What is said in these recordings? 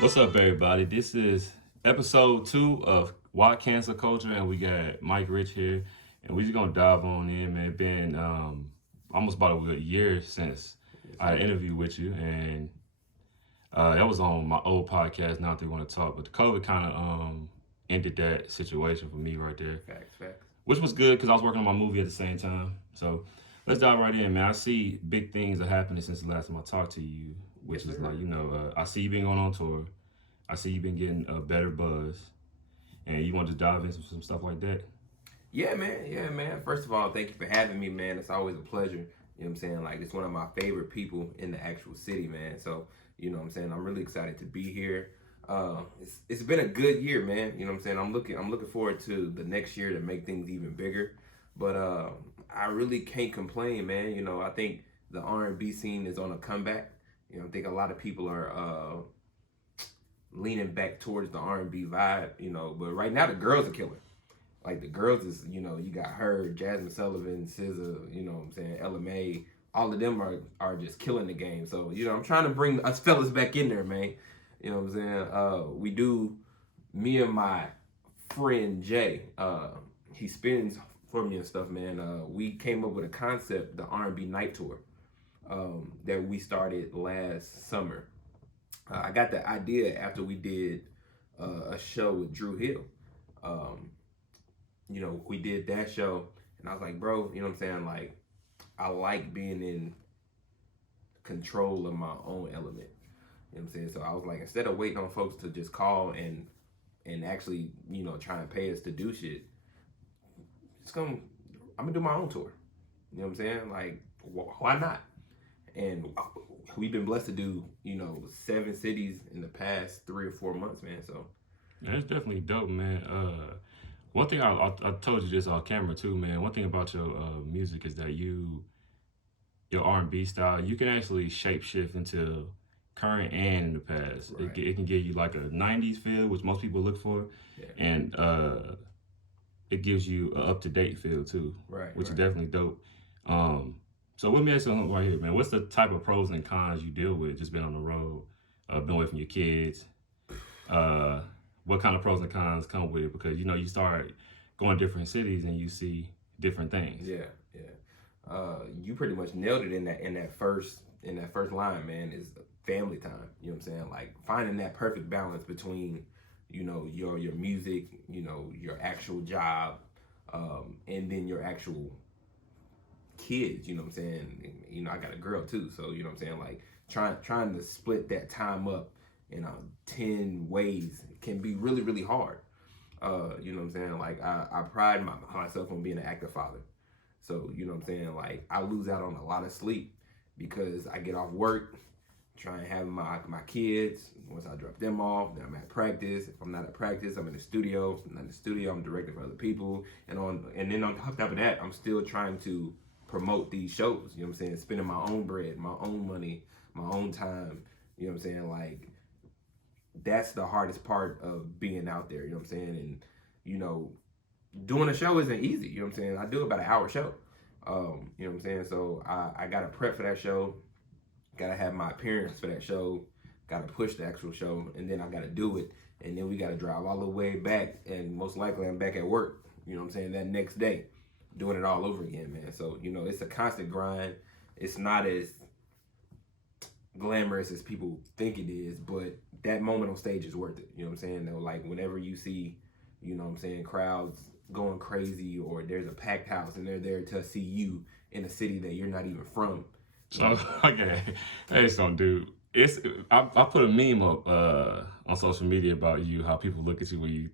What's up, everybody? This is episode 2 of Why Cancel Culture, and we got Mike Rich here, and we just gonna dive on in, man. It's been almost about a year since I had an interview with you, and that was on my old podcast. Not that we want to talk, but the COVID kind of ended that situation for me right there. Facts. Which was good because I was working on my movie at the same time. So let's dive right in, man. I see big things are happening since the last time I talked to you, which is like, I see you been going on tour. I see you've been getting a better buzz, and you want to dive into some stuff like that. Yeah, man. First of all, thank you for having me, man. It's always a pleasure. You know what I'm saying? Like, it's one of my favorite people in the actual city, man. So, you know what I'm saying? I'm really excited to be here. It's been a good year, man. You know what I'm saying? I'm looking forward to the next year to make things even bigger. But I really can't complain, man. You know, I think the R&B scene is on a comeback. You know, I think a lot of people are leaning back towards the R&B vibe, you know, but right now the girls are killing. Like, the girls is, you know, you got her, Jasmine Sullivan, SZA, you know what I'm saying, LMA, all of them are just killing the game. So, you know, I'm trying to bring us fellas back in there, man. You know what I'm saying? Me and my friend Jay, he spins for me and stuff, man. We came up with a concept, the R&B Night Tour, that we started last summer. I got the idea after we did a show with Drew Hill. You know, we did that show, and I was like, bro, you know what I'm saying? Like, I like being in control of my own element. You know what I'm saying? So I was like, instead of waiting on folks to just call and actually, you know, try and pay us to do shit, I'm gonna do my own tour. You know what I'm saying? Like, why not? And we've been blessed to do, you know, 7 cities in the past 3 or 4 months, man. So Yeah, it's definitely dope, man. One thing I told you this off camera too, man. One thing about your music is that your R&B style, you can actually shapeshift into current and in the past. Right. It can give you like a 90s feel, which most people look for, and it gives you an up-to-date feel too, which is definitely dope. So let me ask you something right here, man. What's the type of pros and cons you deal with just being on the road, been away from your kids? What kind of pros and cons come with it? Because, you know, you start going to different cities and you see different things. Yeah. You pretty much nailed it in that first line, man, is family time. You know what I'm saying? Like, finding that perfect balance between, you know, your music, you know, your actual job, and then your actual kids, you know what I'm saying? And, you know, I got a girl too, so, you know what I'm saying? Like, trying to split that time up in 10 ways can be really, really hard. You know what I'm saying? Like, I pride myself on being an active father. So, you know what I'm saying? Like, I lose out on a lot of sleep because I get off work, try and have my kids. Once I drop them off, then I'm at practice. If I'm not at practice, I'm in the studio. If I'm not in the studio, I'm directing for other people. And then on top of that, I'm still trying to promote these shows. You know what I'm saying? Spending my own bread, my own money, my own time. You know what I'm saying? Like, that's the hardest part of being out there. You know what I'm saying? And, you know, doing a show isn't easy. You know what I'm saying? I do about an hour show. You know what I'm saying? So I got to prep for that show. Got to have my appearance for that show. Got to push the actual show. And then I got to do it. And then we got to drive all the way back. And most likely I'm back at work. You know what I'm saying? That next day. Doing it all over again, man. So, you know, it's a constant grind. It's not as glamorous as people think it is, but that moment on stage is worth it. You know what I'm saying? Though, like, whenever you see, you know what I'm saying, crowds going crazy, or there's a packed house and they're there to see you in a city that you're not even from. So, okay, hey, some dude. I put a meme up on social media about you, how people look at you when you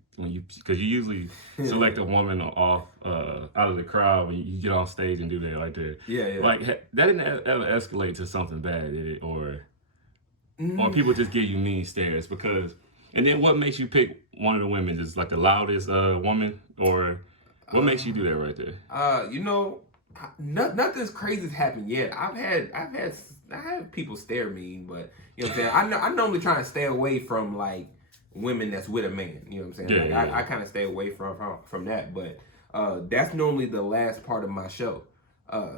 because you usually select a woman off out of the crowd when you get off stage and do that like that. Yeah. Like, that didn't ever escalate to something bad, did it? Or people just give you mean stares because. And then what makes you pick one of the women? Is like the loudest woman, or what makes you do that right there? You know, nothing's crazy has happened yet. I have people stare mean, but you know what I'm saying. I normally try to stay away from like women that's with a man. You know what I'm saying. I kind of stay away from that, but that's normally the last part of my show.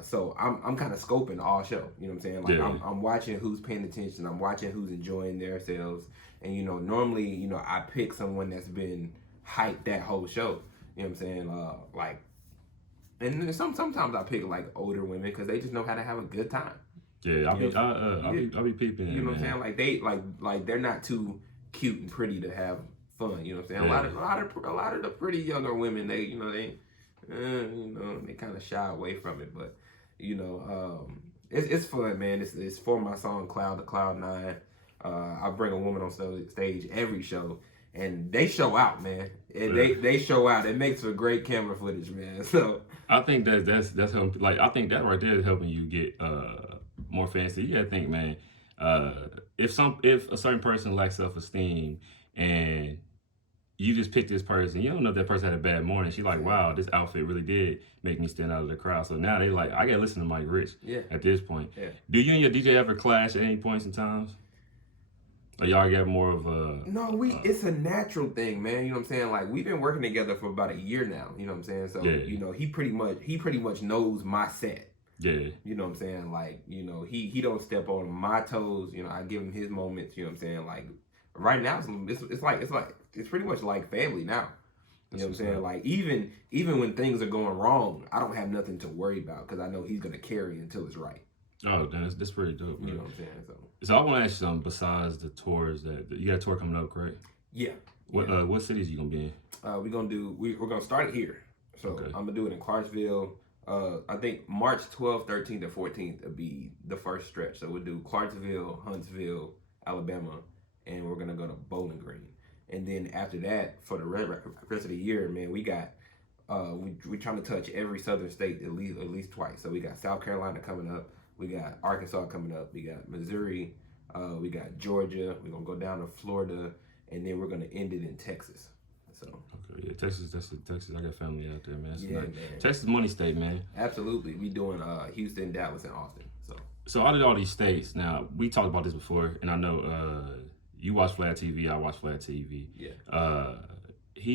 So I'm kind of scoping all show. You know what I'm saying? Like I'm watching who's paying attention. I'm watching who's enjoying themselves. And normally I pick someone that's been hyped that whole show. You know what I'm saying? Like, and sometimes I pick like older women because they just know how to have a good time. Yeah, I'll be peeping. You know what I'm saying? Like they like they're not too cute and pretty to have fun. You know what I'm saying? Yeah. A lot of the pretty younger women, they kind of shy away from it. But it's fun, man. It's for my song Cloud to Cloud 9. I bring a woman on stage every show, and they show out, man. And they show out. It makes for great camera footage, man. So I think that's helping. Like I think that right there is helping you get more fancy. You gotta think, man. If a certain person lacks self-esteem and you just pick this person, you don't know if that person had a bad morning. She's like, wow, this outfit really did make me stand out of the crowd. So now they like, I gotta listen to Mike Rich. At this point. Yeah. Do you and your DJ ever clash at any points in times? Or y'all get more of a... No, it's a natural thing, man. You know what I'm saying? Like, we've been working together for about a year now. You know what I'm saying? So, he pretty much knows my set. Yeah. You know what I'm saying? Like, he don't step on my toes. I give him his moments. You know what I'm saying? Like, right now, it's pretty much like family now. You know what I'm saying? Like, even when things are going wrong, I don't have nothing to worry about because I know he's going to carry until it's right. Oh, that's pretty dope, man. You know what I'm saying? So I want to ask you something besides the tours that you got a tour coming up, correct? Yeah. What cities you gonna be in? We're gonna start it here. So okay. I'm gonna do it in Clarksville. I think March 12th, 13th, and 14th will be the first stretch. So we'll do Clarksville, Huntsville, Alabama, and we're gonna go to Bowling Green. And then after that, for the rest of the year, man, we got we're trying to touch every southern state at least twice. So we got South Carolina coming up. We got Arkansas coming up. We got Missouri. We got Georgia. We're going to go down to Florida. And then we're going to end it in Texas. So. Okay, yeah, Texas. I got family out there, man. Yeah, man. Texas money state, man. Absolutely. We doing Houston, Dallas, and Austin. So out of all these states, now, we talked about this before, and I know you watch Flat TV. I watch Flat TV. Yeah.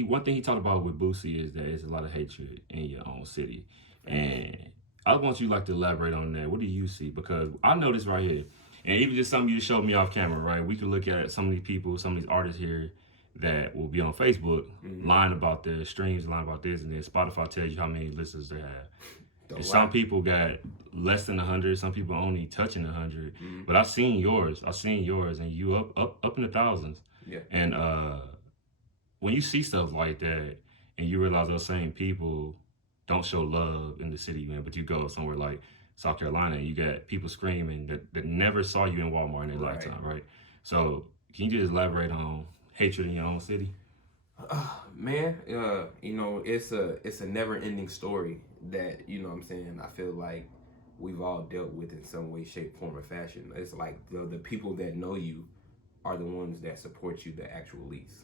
One thing he talked about with Boosie is that there's a lot of hatred in your own city. And I want you to elaborate on that. What do you see? Because I know this right here. And even just something you showed me off camera, right? We could look at some of these people, some of these artists here that will be on Facebook lying about their streams, lying about this, and then Spotify tells you how many listeners they have. And some people got less than 100, some people only touching 100. But I've seen yours, and you up in the thousands. Yeah. And when you see stuff like that, and you realize those same people don't show love in the city, man, but you go somewhere like South Carolina and you got people screaming that never saw you in Walmart in their lifetime, right? So can you just elaborate on hatred in your own city? Man, it's a never-ending story that, what I'm saying, I feel like we've all dealt with in some way, shape, form, or fashion. It's like the people that know you are the ones that support you the actual least.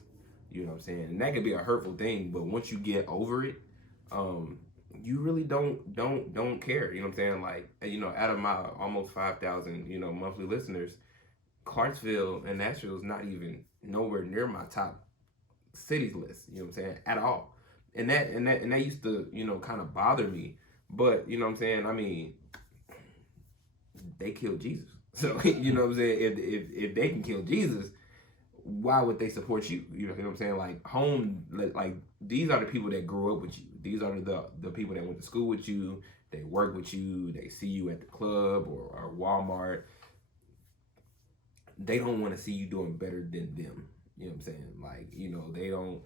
You know what I'm saying? And that could be a hurtful thing, but once you get over it, you really don't care. You know what I'm saying? Like, out of my almost 5,000, monthly listeners, Clarksville and Nashville is not even nowhere near my top cities list. You know what I'm saying? At all. And that used to, kind of bother me. But, you know what I'm saying? I mean, they killed Jesus. So, you know what I'm saying? If they can kill Jesus, why would they support you? You know what I'm saying? Like, these are the people that grew up with you. These are the people that went to school with you. They work with you. They see you at the club or Walmart. They don't want to see you doing better than them. You know what I'm saying? Like, they don't.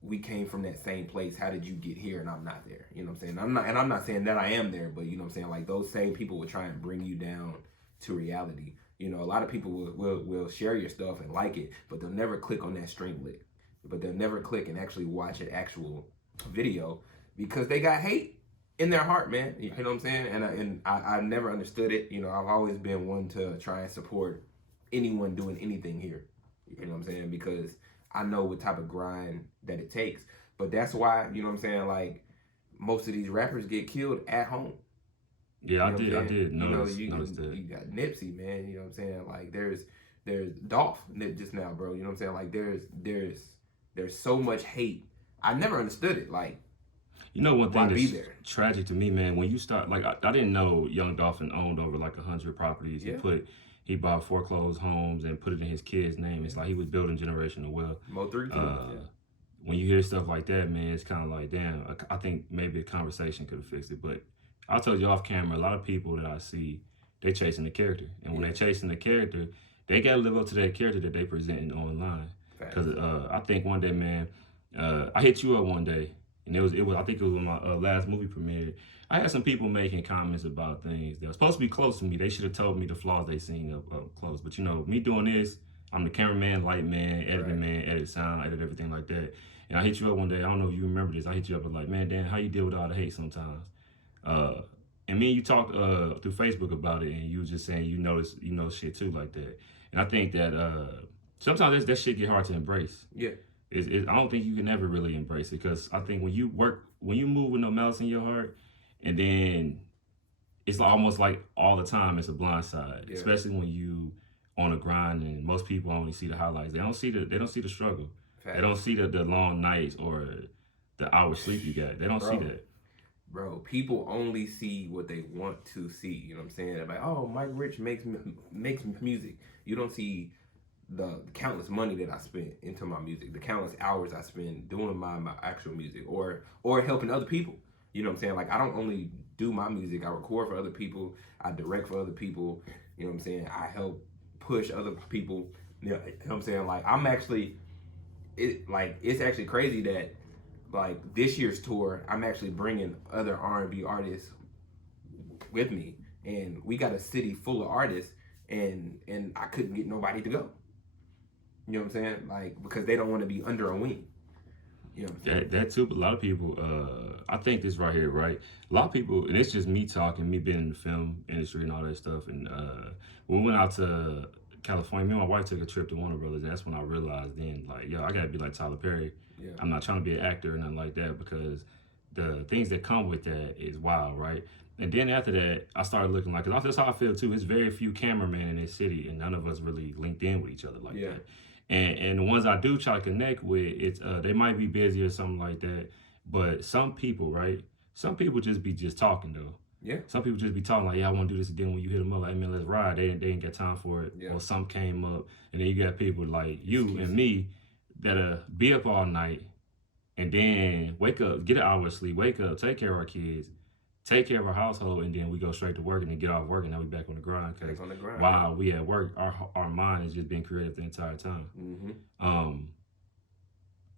We came from that same place. How did you get here and I'm not there? You know what I'm saying? I'm not saying that I am there, but you know what I'm saying? Like, those same people will try and bring you down to reality. A lot of people will share your stuff and like it, but they'll never click on that string lick. But they'll never click and actually watch an actual video because they got hate in their heart, man. You know what I'm saying? And I never understood it. I've always been one to try and support anyone doing anything here. You know what I'm saying? Because I know what type of grind that it takes. But that's why, you know what I'm saying, like, most of these rappers get killed at home. Yeah, I did notice that. You got Nipsey, man. You know what I'm saying? Like, there's Dolph just now, bro. You know what I'm saying? Like, there's so much hate. I never understood it. Like, You know, one thing that's tragic to me, man, when you start, like, I didn't know Young Dolphin owned over like 100 properties. He bought foreclosed homes and put it in his kid's name. It's like he was building generational wealth. When you hear stuff like that, man, it's kind of like, damn, I think maybe a conversation could have fixed it. But I told you off camera, a lot of people that I see, they're chasing the character. And when they're chasing the character, they got to live up to that character that they presenting online. Because I think one day, man, I hit you up one day, and it was I think it was when my last movie premiered. I had some people making comments about things that were supposed to be close to me. They should have told me the flaws they seen up close. But, you know, me doing this, I'm the cameraman, light man, editing man, edit sound, edit everything like that. And I hit you up one day. I don't know if you remember this. I hit you up and like, man, Dan, how you deal with all the hate sometimes? And me and you talked through Facebook about it, and you was just saying you notice shit too like that. And I think that sometimes that shit get hard to embrace. Yeah. I don't think you can ever really embrace it, because I think when you move with no malice in your heart, and then it's almost like all the time it's a blind side, especially when you on a grind, and most people only see the highlights. They don't see the struggle. They don't see the long nights or the hours sleep you got. They don't see that. Bro, people only see what they want to see. You know what I'm saying? They're like, oh, Mike Rich makes music. You don't see the countless money that I spent into my music, the countless hours I spend doing my actual music, or helping other people. You know what I'm saying? Like, I don't only do my music, I record for other people, I direct for other people. You know what I'm saying? I help push other people. You know what I'm saying? Like, it's actually crazy that, like, this year's tour, I'm actually bringing other R&B artists with me, and we got a city full of artists, and I couldn't get nobody to go. You know what I'm saying? Like, because they don't want to be under a wing. You know what I'm saying? That too, but a lot of people, I think this right here, right? A lot of people, and it's just me talking, me being in the film industry and all that stuff, and when we went out to California, me and my wife took a trip to Warner Brothers, and that's when I realized then, like, yo, I gotta be like Tyler Perry. Yeah. I'm not trying to be an actor or nothing like that, because the things that come with that is wild, right? And then after that, I started looking like, cause that's how I feel too. It's very few cameramen in this city, and none of us really linked in with each other like that. And the ones I do try to connect with, it's they might be busy or something like that. But some people, right? Some people just be talking though. Yeah. Some people just be talking like, yeah, I want to do this. And then when you hit them up, like, hey, man, let's ride. They ain't got time for it. Yeah. Or something came up, and then you got people like you and me that be up all night, and then wake up, get an hour of sleep, wake up, take care of our kids, take care of our household, and then we go straight to work, and then get off work, and now we back on the grind. Because while we at work, our mind is just being creative the entire time. Mm-hmm.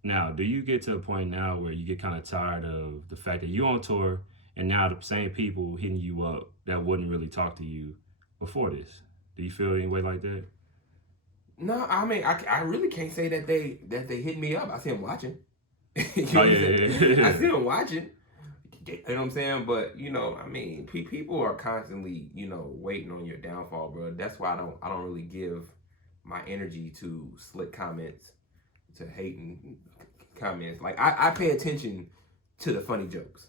Now, do you get to a point now where you get kind of tired of the fact that you on tour, and now the same people hitting you up that wouldn't really talk to you before this? Do you feel any way like that? No, I mean, I really can't say that they hit me up. I see them watching. I see them watching. You know what I'm saying? But, you know, I mean, people are constantly, you know, waiting on your downfall, bro. That's why I don't really give my energy to slick comments, to hating comments. Like, I pay attention to the funny jokes.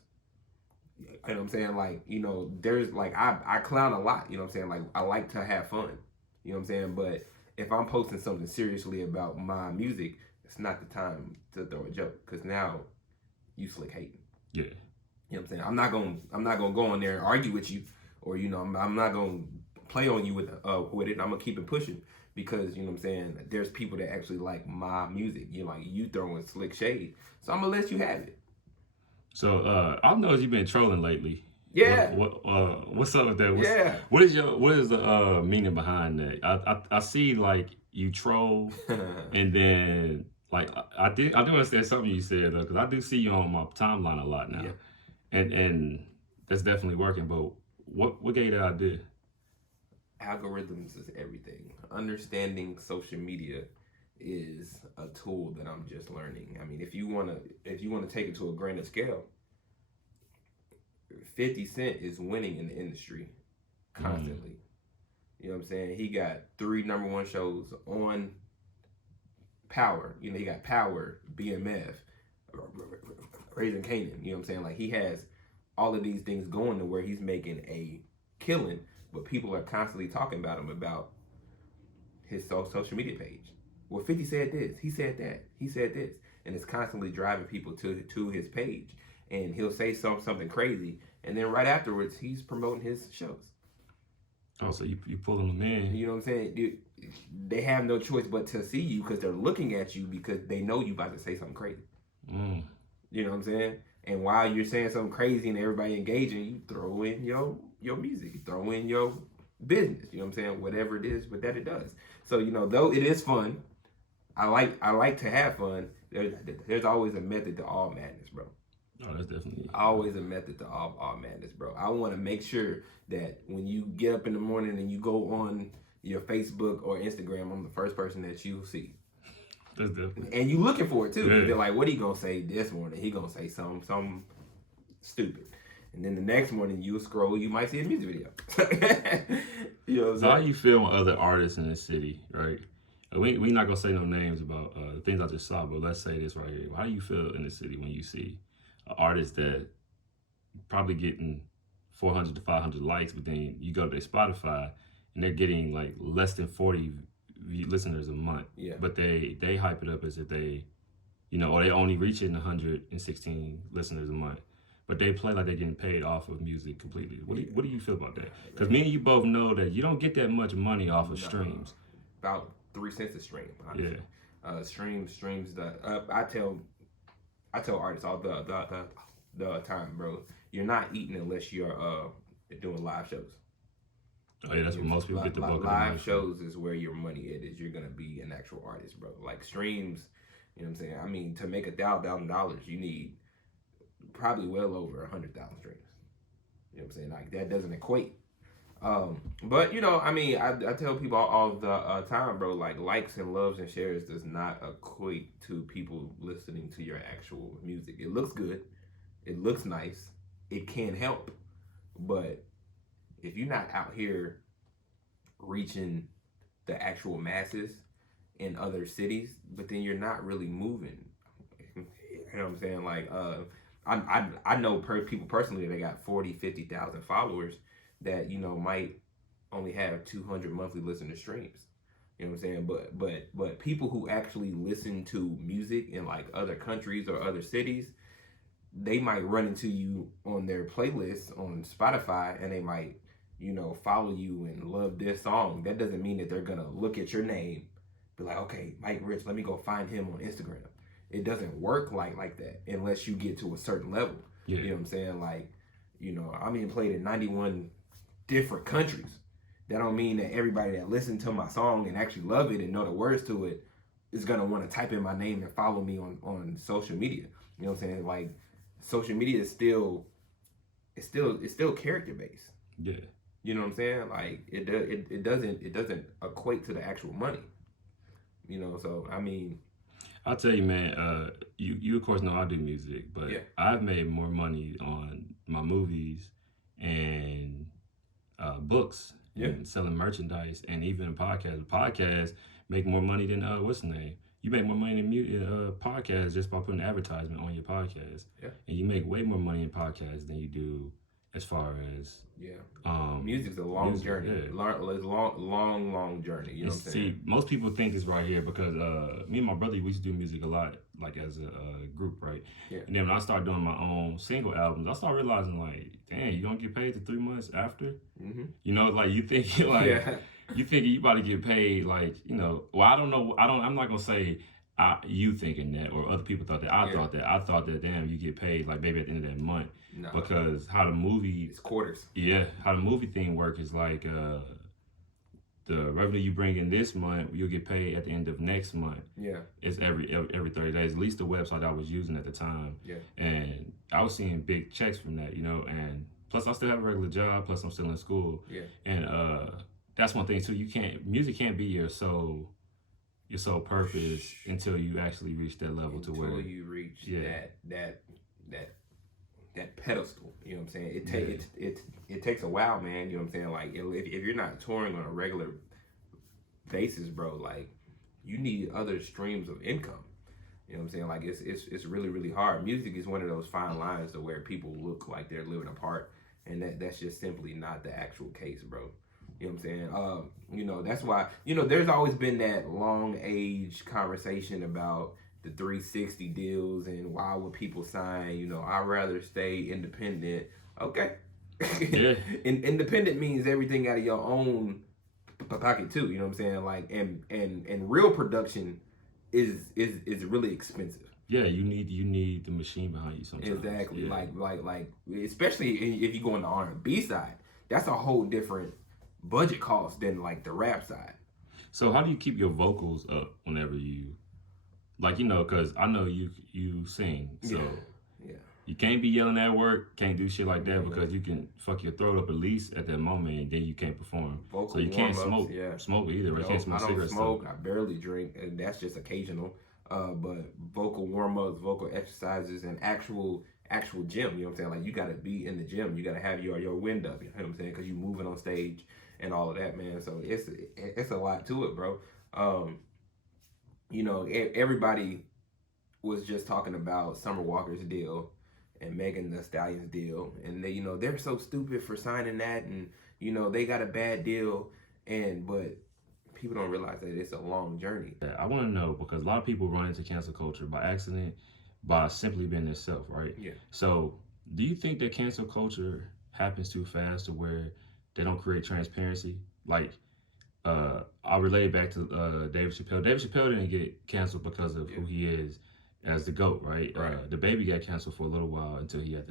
You know what I'm saying? Like, you know, there's, like, I clown a lot. You know what I'm saying? Like, I like to have fun. You know what I'm saying? But if I'm posting something seriously about my music, it's not the time to throw a joke, because now you slick hating. Yeah. You know what I'm saying? I'm not gonna go on there and argue with you, or, you know, I'm not gonna play on you with it. I'm gonna keep it pushing, because, you know what I'm saying, there's people that actually like my music. You know, like, you throwing slick shade, so I'm gonna let you have it. So I've noticed you've been trolling lately. Yeah. What's up with that? What is the meaning behind that? I see, like, you troll, and then, like, I do understand something you said though, because I do see you on my timeline a lot now. Yeah. And that's definitely working, but what gave you that idea? Algorithms is everything. Understanding social media is a tool that I'm just learning. I mean, if you wanna take it to a grander scale, 50 Cent is winning in the industry constantly. You know what I'm saying? He got 3 #1 shows on Power. You know, he got Power, BMF, Raising Canaan. You know what I'm saying? Like, he has all of these things going to where he's making a killing, but people are constantly talking about him, about his social media page. Well, 50 said this, he said that, he said this, and it's constantly driving people to his page. and he'll say something crazy, and then right afterwards he's promoting his shows. Oh, so you pulling them in? You know what I'm saying? Dude, they have no choice but to see you because they're looking at you because they know you about to say something crazy. You know what I'm saying? And while you're saying something crazy and everybody engaging, you throw in your music, you throw in your business. You know what I'm saying? Whatever it is, but that it does. So though it is fun, I like to have fun. There's always a method to all madness, bro. Oh, that's definitely always a method to all madness, bro. I want to make sure that when you get up in the morning and you go on your Facebook or Instagram, I'm the first person that you see. That's definitely. And you looking for it too. Yeah. They're like, what he gonna say this morning? He gonna say something stupid. And then the next morning you scroll, you might see a music video. You know what I'm saying? So how you feel when other artists in the city, right? We not gonna say no names about the things I just saw, but let's say this right here. How do you feel in the city when you see an artist that probably getting 400 to 500 likes, but then you go to their Spotify and they're getting like less than 40 listeners a month. Yeah. But they hype it up as if they, or they only reaching 116 listeners a month. But they play like they're getting paid off of music completely. What do you feel about that? Because me and you both know that you don't get that much money off of streams. About 3 cents a stream. Honestly. Yeah. Streams. I tell artists all the time, bro. You're not eating unless you're doing live shows. Oh yeah, that's what most people get the bulk of the live money. Shows is where your money is. You're gonna be an actual artist, bro. Like streams, you know what I'm saying? I mean, to make $1,000, you need probably well over 100,000 streams. You know what I'm saying? Like that doesn't equate. But I mean, I tell people all the time, bro. Like likes and loves and shares does not equate to people listening to your actual music. It looks good, it looks nice, it can help, but if you're not out here reaching the actual masses in other cities, but then you're not really moving. You know what I'm saying? Like, I know people personally that got 40, 50,000 followers that, might only have 200 monthly listener streams. You know what I'm saying? But people who actually listen to music in like other countries or other cities, they might run into you on their playlist on Spotify and they might, follow you and love this song. That doesn't mean that they're gonna look at your name, be like, okay, Mike Rich, let me go find him on Instagram. It doesn't work like that unless you get to a certain level. Yeah. You know what I'm saying? Like, I'm being played in 91 different countries. That don't mean that everybody that listened to my song and actually love it and know the words to it is gonna want to type in my name and follow me on social media. You know what I'm saying? Like, social media is still character based. Yeah. You know what I'm saying? Like it doesn't equate to the actual money. So I mean, I'll tell you, man. You of course know I do music, but yeah. I've made more money on my movies and books, and selling merchandise, and even podcasts. Podcasts make more money than what's the name? You make more money in podcasts just by putting advertisement on your podcast. Yeah. And you make way more money in podcasts than you do as far as music's a long journey. Yeah. Long journey. You know what I'm saying? See, most people think it's right here because me and my brother, we used to do music a lot, like as a group, right? Yeah. And then when I started doing my own single albums, I started realizing like, damn, you don't get paid till 3 months after. Mm-hmm. Like you think you think you about to get paid like, well, I don't know. I'm not gonna say you thinking that or other people thought that. I thought that damn, you get paid like maybe at the end of that month. No. Because how the movie it's quarters. Yeah, how the movie thing work is like the revenue you bring in this month, you'll get paid at the end of next month. Yeah. It's every 30 days. At least the website I was using at the time. Yeah. And I was seeing big checks from that, and plus I still have a regular job, plus I'm still in school. Yeah. And that's one thing too. Music can't be your sole purpose until you actually reach that level until you reach that pedestal. You know what I'm saying? It takes a while, man. You know what I'm saying? Like if you're not touring on a regular basis, bro, like you need other streams of income. You know what I'm saying? Like it's really, really hard. Music is one of those fine lines to where people look like they're living apart, and that's just simply not the actual case, bro. You know what I'm saying? That's why, there's always been that long age conversation about, the 360 deals and why would people sign? You know, I'd rather stay independent. Okay. Yeah. Independent means everything out of your own pocket too. You know what I'm saying? Like, and real production is really expensive. Yeah, you need the machine behind you sometimes. Exactly. Yeah. Like especially if you go on the R&B side, that's a whole different budget cost than like the rap side. So how do you keep your vocals up whenever you, like, you know, because I know you sing, so yeah. You can't be yelling at work, can't do shit like that because you can fuck your throat up at least at that moment, and then you can't perform. So you can't smoke either. Right? You can't smoke cigarettes. I don't smoke. I barely drink, and that's just occasional. But vocal warm-ups, vocal exercises, and actual gym. You know what I'm saying? Like, you gotta be in the gym. You gotta have your wind up. You know what I'm saying? Because you moving on stage and all of that, man. So it's a lot to it, bro. You know, everybody was just talking about Summer Walker's deal and Megan Thee Stallion's deal, and they, you know, they're so stupid for signing that, and you know they got a bad deal, but people don't realize that it's a long journey. I want to know, because a lot of people run into cancel culture by accident, by simply being themselves, right? Yeah. So, do you think that cancel culture happens too fast to where they don't create transparency? Like, I'll relate it back to David Chappelle. David Chappelle didn't get canceled because of who he is as the GOAT, right? The Baby got canceled for a little while until he had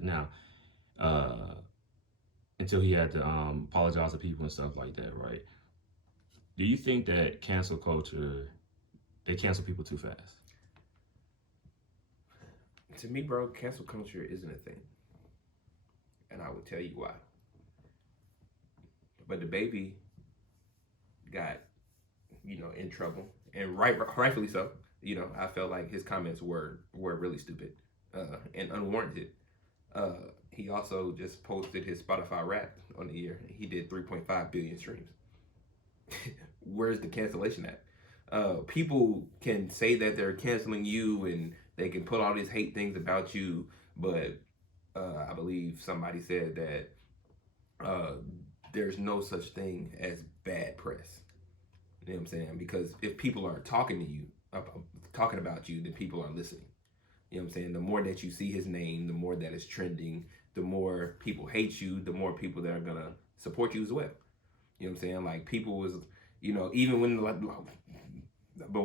to apologize to people and stuff like that, right? Do you think that cancel culture, they cancel people too fast? To me, bro, cancel culture isn't a thing. And I will tell you why. But the Baby got, you know, in trouble, and rightfully so. You know, I felt like his comments were really stupid and unwarranted. He also just posted his Spotify Wrapped on the year. He did 3.5 billion streams. Where's the cancellation at? People can say that they're canceling you and they can put all these hate things about you, but I believe somebody said that there's no such thing as bad press. You know what I'm saying? Because if people are talking to you, talking about you, then people are listening. You know what I'm saying? The more that you see his name, the more that it's trending, the more people hate you, the more people that are gonna support you as well. You know what I'm saying? Like, people was, you know, even when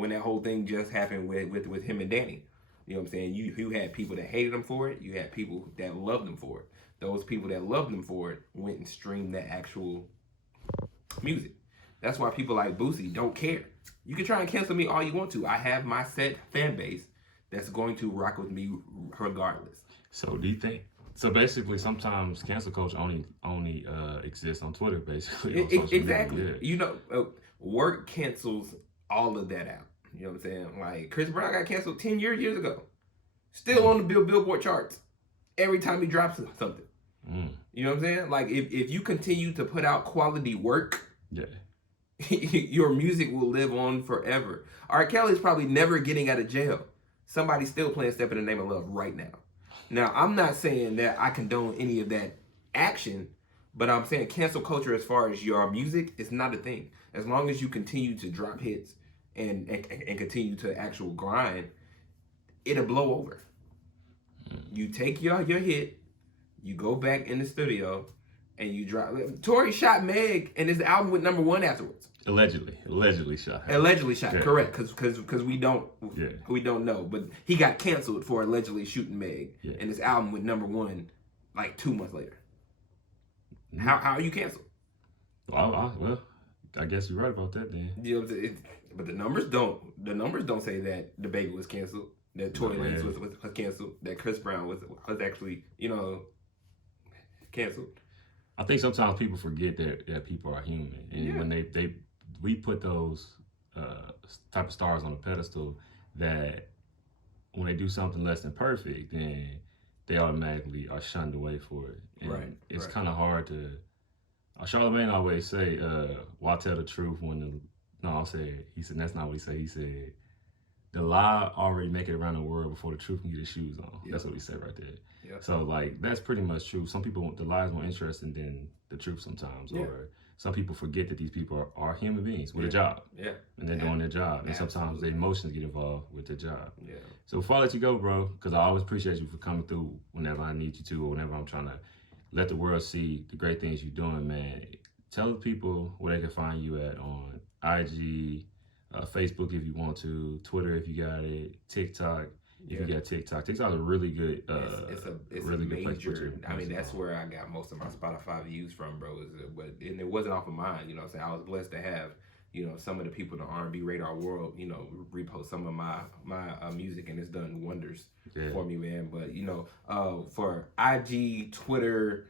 that whole thing just happened with him and Danny, you know what I'm saying? You had people that hated him for it. You had people that loved him for it. Those people that loved him for it went and streamed that actual music. That's why people like Boosie don't care. You can try and cancel me all you want to. I have my set fan base that's going to rock with me regardless. So do you think? So basically, sometimes cancel culture only exists on Twitter, basically. On exactly. Media. You know, work cancels all of that out. You know what I'm saying? Like, Chris Brown got canceled 10 years ago. Still on the Billboard charts every time he drops something. You know what I'm saying? Like, if you continue to put out quality work, your music will live on forever. R. Kelly's probably never getting out of jail. Somebody's still playing Step in the Name of Love right now. Now, I'm not saying that I condone any of that action, but I'm saying cancel culture as far as your music is not a thing. As long as you continue to drop hits and continue to actual grind, it'll blow over. You take your hit, you go back in the studio, and you drop. Tory shot Meg, and his album went #1 afterwards. Allegedly shot. Yeah. Correct, because we don't know, but he got canceled for allegedly shooting Meg, and his album went #1 like 2 months later. How are you canceled? Well, I guess you're right about that then. You know, but the numbers don't say that the Baby was canceled, that Tory Lanez was canceled, that Chris Brown was actually, you know, canceled. I think sometimes people forget that people are human, and when we put those type of stars on a pedestal, that when they do something less than perfect, then they automatically are shunned away for it. And it's kind of hard to. Charlamagne always say, "Why tell the truth when he said that's not what he said. He said the lie already make it around the world before the truth can get his shoes on." That's what he said right there. So, like, that's pretty much true. Some people, the lies more interesting than the truth sometimes, or some people forget that these people are human beings with a job. Yeah. And they're doing their job. And sometimes the emotions get involved with their job. Yeah. So before I let you go, bro, because I always appreciate you for coming through whenever I need you to, or whenever I'm trying to let the world see the great things you're doing, man. Tell the people where they can find you at on IG, Facebook if you want to, Twitter if you got it, TikTok. If you got TikTok, TikTok's a really good, it's really a major. I mean, that's where I got most of my Spotify views from, bro. And it wasn't off of mine. You know what I'm saying? I was blessed to have, you know, some of the people in the R&B radar world, you know, repost some of my music, and it's done wonders for me, man. But you know, for IG, Twitter,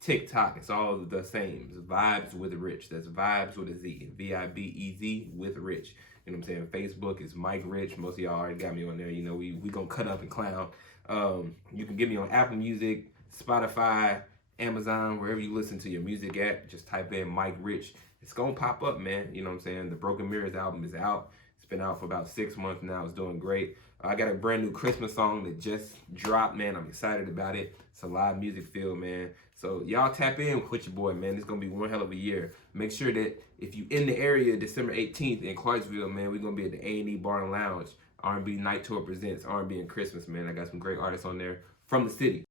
TikTok, it's all the same. It's Vibes with Rich. That's Vibes with a Z. VIBEZ with Rich. You know what I'm saying? Facebook is Mike Rich. Most of y'all already got me on there. You know, we gonna cut up and clown. You can get me on Apple Music, Spotify, Amazon, wherever you listen to your music at. Just type in Mike Rich. It's gonna pop up, man. You know what I'm saying? The Broken Mirrors album is out. It's been out for about 6 months now. It's doing great. I got a brand new Christmas song that just dropped, man. I'm excited about it. It's a live music feel, man. So y'all tap in with your boy, man. It's gonna be one hell of a year. Make sure that if you in the area, December 18th in Clarksville, man, we're gonna be at the A&E Bar and Lounge. R&B Night Tour presents R&B and Christmas, man. I got some great artists on there from the city.